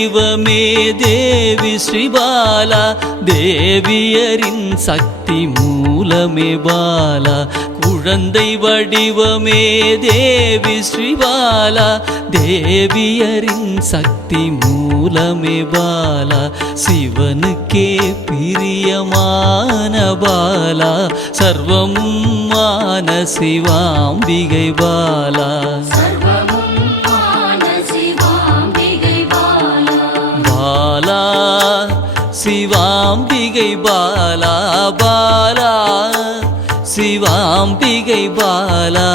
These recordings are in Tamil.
வடிவமே தேவி ஸ்ரீபாலா, தேவியரின் சக்தி மூலமே பாலா. குழந்தை வடிவமே தேவி ஸ்ரீபாலா, தேவியரின் சக்தி மூலமே பாலா. சிவனுக்கே பிரியமான பாலா, சர்வமும் மான சிவாம்பிகை பாலா. பாலா சிவாம்பிகை பாலா, பாலா சிவாம்பிகை பாலா.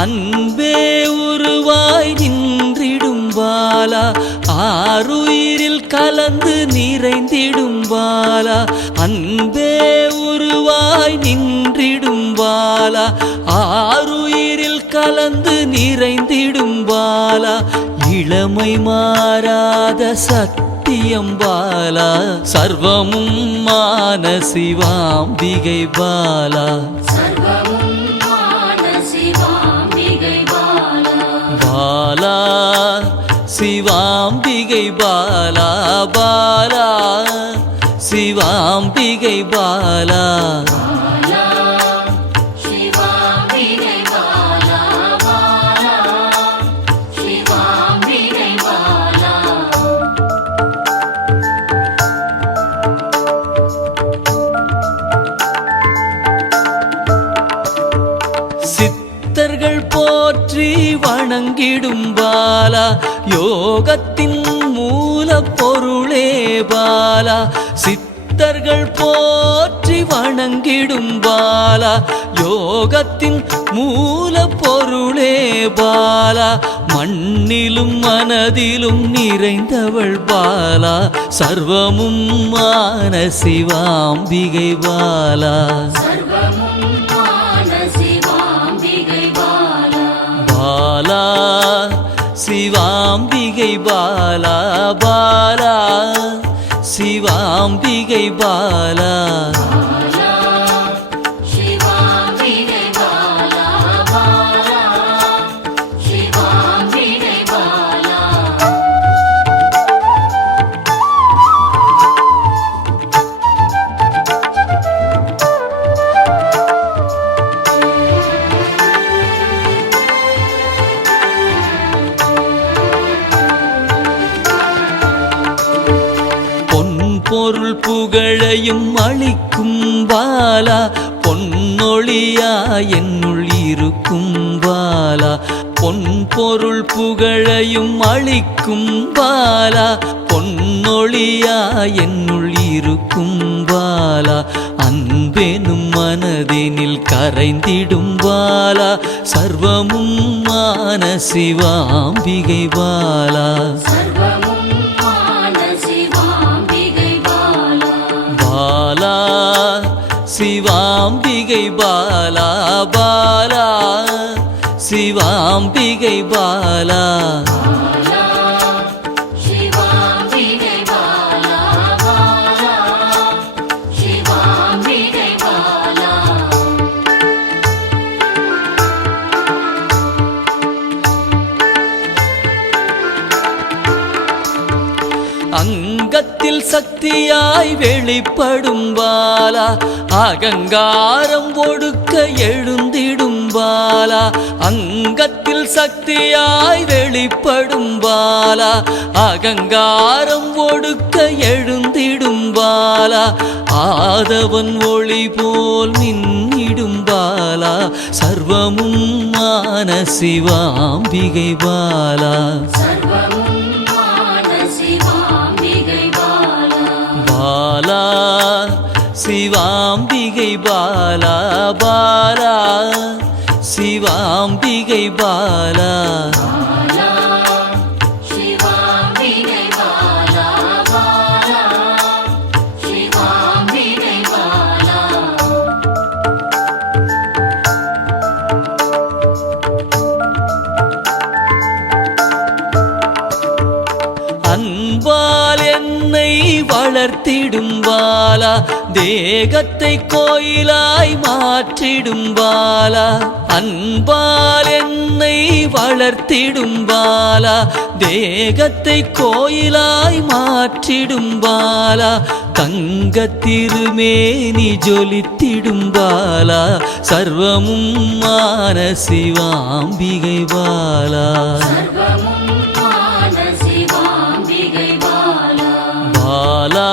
அன்பே உருவாய் நின்றிடும் பாலா, ஆருயிரில் கலந்து நிறைந்திடும் பாலா. அன்பே உருவாய் நின்றிடும் பாலா, ஆருயிரில் கலந்து நிறைந்திடும் பாலா. இளமை மாறாத சத்தியம் பாலா, சர்வமும் மான சிவாம்பிகை பாலா. பாலா சிவாம்பிகை பாலா, பாலா சிவாம்பிகை பாலா. சித்தர்கள் போற்றி வணங்கிடும் பாலா, யோகத்தின் மூல பொருளே பாலா. சித்தர்கள் போற்றி வணங்கிடும் பாலா, யோகத்தின் மூல பொருளே பாலா. மண்ணிலும் மனதிலும் நிறைந்தவள் பாலா, சர்வமும் மான சிவாம்பிகை பாலா. பாலா சிவாம்பிகை பாலா, பாலா சிவாம்பிகை பாலா. பொருள் புகழையும் அளிக்கும் பாலா, பொன்னொழியா என்னுள் இருக்கும் பாலா. பொன் பொருள் புகழையும் அளிக்கும் பாலா, பொன்னொழியா என்னுள் இருக்கும் பாலா. அன்பெனும் மனதினில் கரைந்திடும் பாலா, சர்வமும் மான சிவாம்பிகை பாலா. பாலா சிவாம்பிகை பாலா, பாலா சிவாம்பிகை பாலா. அங்கத்தில் சக்தியாய் வெளிப்படும் பாலா, அகங்காரம் ஒடுக்க எழுந்திடும் பாலா. அங்கத்தில் சக்தியாய் வெளிப்படும் பாலா, அகங்காரம் ஒடுக்க எழுந்திடும் பாலா. ஆதவன் ஒளி போல் மின்னிடும் பாலா, சர்வமும் மான சிவாம்பிகை பாலா. பாலா சிவாம்பிகை பாலா, பாலா சிவாம்பிகை பாலா. வளர்த்திடும் பாலா தேகத்தை கோயிலாய் மாற்றிடும் பாலா அன்பால் என்னை வளர்த்திடும் பாலா தேகத்தை கோயிலாய் மாற்றிடும் பாலா தங்க திருமேனி ஜொலித்திடும் பாலா சர்வமும் மான சிவாம்பிகை பாலா பாலா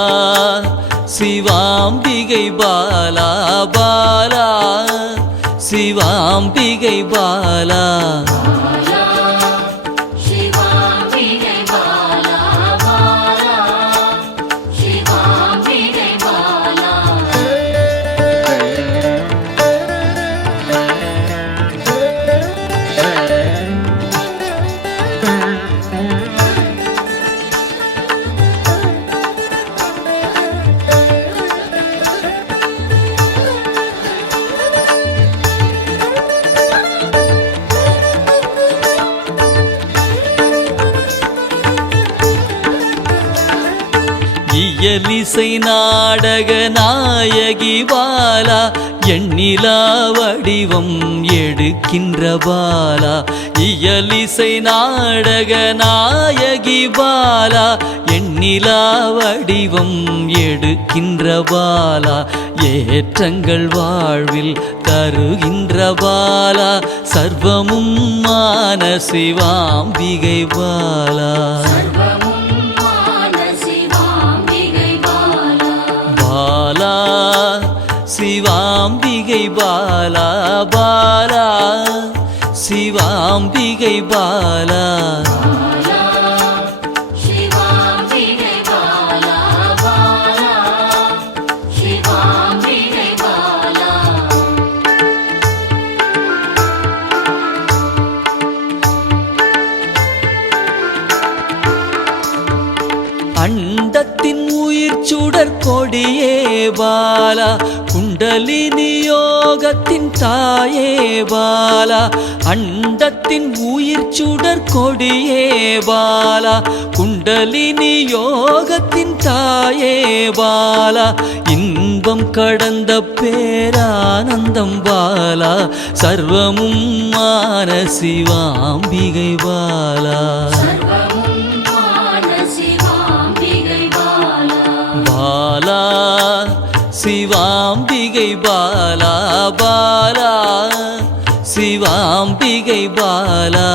சிவாம்பிகை பாலா பாலா சிவாம்பிகை பாலா இயலிசை நாடக நாயகி பாலா எண்ணிலா வடிவம் எடுக்கின்ற பாலா இயலிசை நாடக நாயகி பாலா எண்ணிலா வடிவம் எடுக்கின்ற பாலா ஏற்றங்கள் வாழ்வில் தருகின்ற பாலா சர்வமும் மான சிவாம்பிகை பாலா பாலா சிவாம்பிகை பாலா பாலா சிவாம்பிகை பாலா அண்டத்தின் உயிர் சுடர் கொடியே பாலா குண்டலினி யோகத்தின் தாயே பாலா அண்டத்தின் உயிர் சுடர் கொடியே பாலா குண்டலினி யோகத்தின் தாயே பாலா இன்பம் கடந்த பேரானந்தம் பாலா சர்வமும் மான சிவாம்பிகை பாலா பாலா சிவாம்பிகை பாலா பாலா சிவாம்பிகை பாலா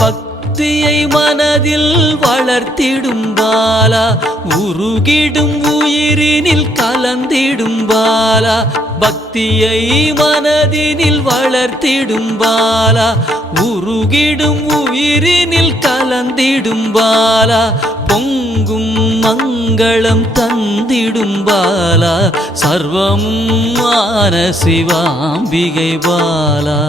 பக்தியை மனதில் வளர்த்திடும் பாலா உருகிடும் உயிரினில் கலந்திடும் பாலா பக்தியை மனதினில் வளர்த்திடும் பாலா உருகிடும் உயிரினில் கலந்திடும் பாலா பொங்கும் மங்களம் தந்திடும் பாலா சர்வமும் மான சிவாம்பிகை பாலா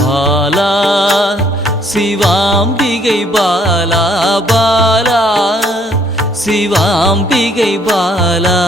பாலா சிவாம்பிகை பாலா பாலா சிவாம்பிகை பாலா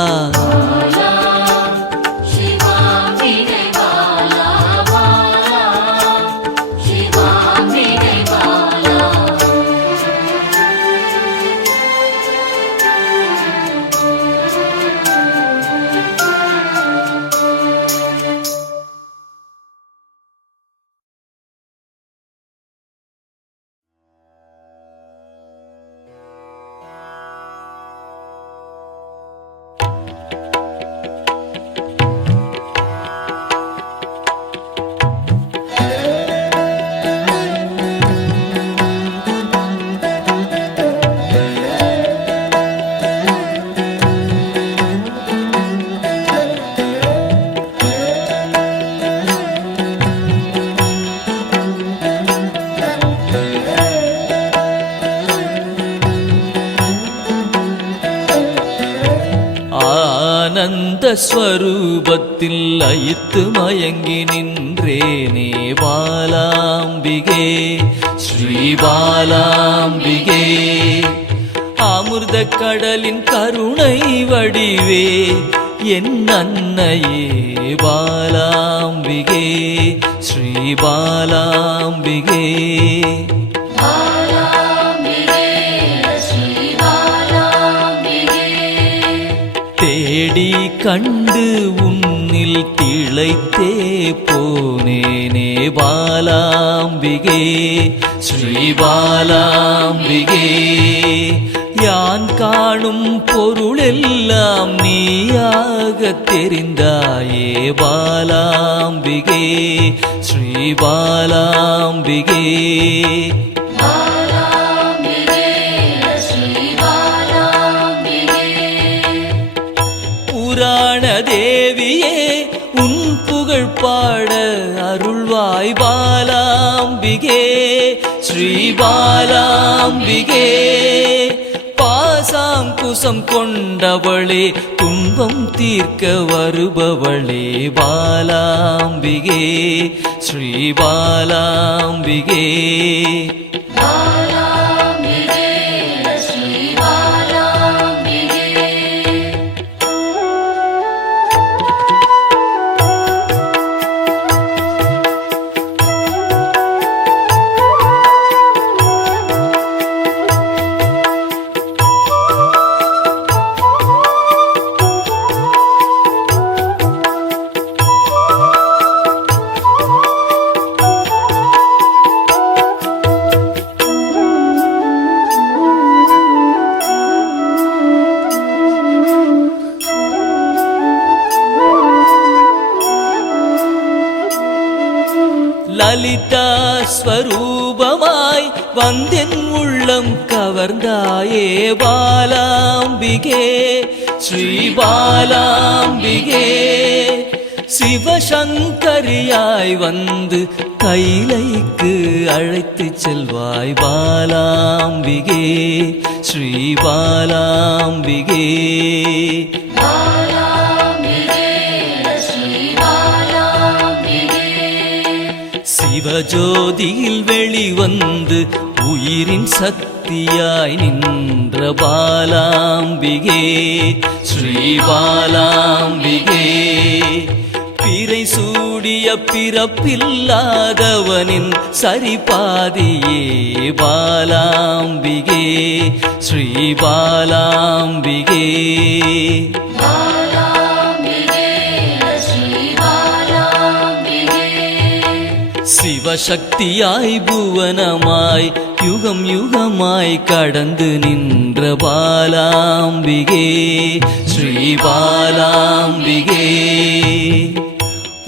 ஆனந்த ஸ்வரூபத்தில் லயித்து மயங்கி நின்றேனே பாலாம் பாலாம்பிகே ஸ்ரீ பாலாம்பிகே அமிர்த கடலின் கருணை வடிவே என் அன்னையே பாலாம்பிகே ஸ்ரீ பாலாம்பிகே தேடி கண்டு உன்னில் திளைத்தே போனேனே பாலாம்பிகே ஸ்ரீ பாலாம்பிகே யான் காணும் பொருளெல்லாம் நீயாக தெரிந்தாயே பாலாம்பிகே ஸ்ரீ பாலாம்பிகே புராண தேவியே உன் புகழ் பாட அருள்வாய் பாலாம்பிகே ஸ்ரீ பாலாம்பிகே பாசாங்குசம் கொண்டவளே துன்பம் தீர்க்க வருபவளே பாலாம்பிகே ஸ்ரீ பாலாம்பிகே லலிதா ஸ்வரூபமாய் வந்தென் உள்ளம் கவர்ந்தாயே பாலாம்பிகே ஸ்ரீ பாலாம்பிகே சிவசங்கரியாய் வந்து கைலைக்கு அழைத்து செல்வாய் பாலாம்பிகே ஸ்ரீ பாலாம்பிகே சிவஜோதியில் வெளிவந்து உயிரின் சக்தியாய் நின்ற பாலாம்பிகே ஸ்ரீ பாலாம்பிகே பிறை சூடிய பிறப்பில்லாதவனின் சரிபாதியே பாலாம்பிகே ஸ்ரீ பாலாம்பிகே சிவசக்தியாய் புவனமாய் யுகம் யுகமாய் கடந்து நின்ற பாலாம்பிகே ஸ்ரீ பாலாம்பிகே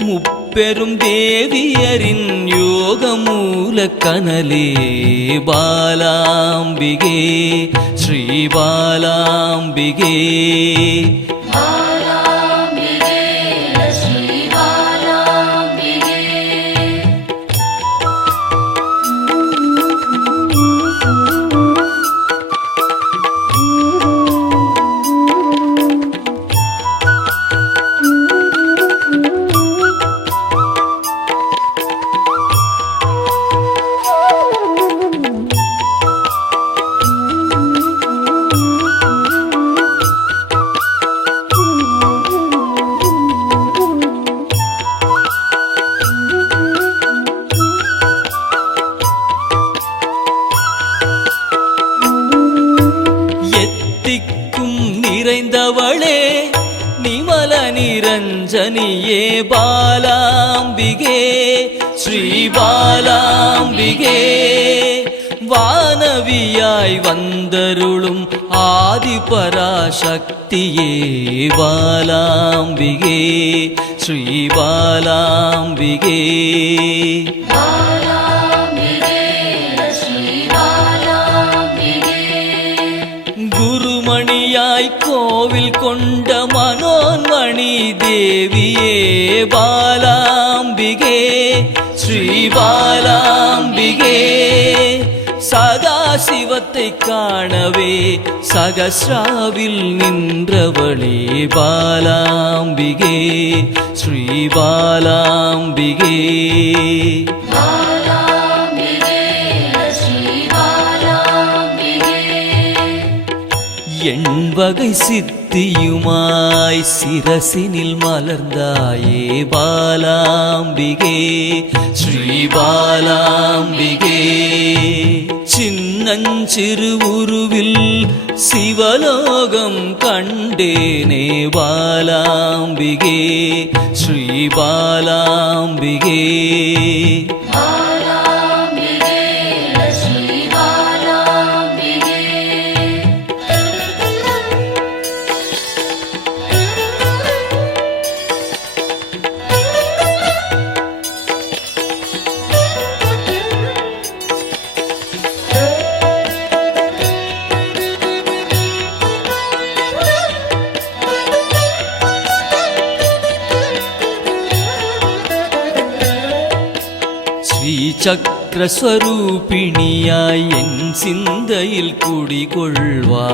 முப்பெரும் தேவியரின் யோக மூல கனலே பாலாம்பிகே ஸ்ரீ பாலாம்பிகே நிறைந்தவளே நிமல நிரஞ்சனியே பாலாம்பிகே ஸ்ரீ பாலாம்பிகே வானவியாய் வந்தருளும் ஆதிபராசக்தியே பாலாம்பிகே ஸ்ரீ பாலாம்பிகே குருமணியாய் கோவில் கொண்ட மனோன்மணி தேவியே பாலாம்பிகே ஸ்ரீ பாலாம்பிகே சதாசிவத்தை காணவே சகஸ்ராவில் நின்றவளே பாலாம்பிகே ஸ்ரீ பாலாம்பிகே எண்வகை சித்தியுமாய் சிரசினில் மலர்ந்தாயே பாலாம்பிகே ஸ்ரீ பாலாம்பிகே சின்னஞ்சிறு உருவில் சிவலோகம் கண்டேனே பாலாம்பிகே ஸ்ரீ பாலாம்பிகே ஸ்ரீசக்கரஸ்வரூபிணியாய் என் சிந்தையில் குடிகொள்வாய்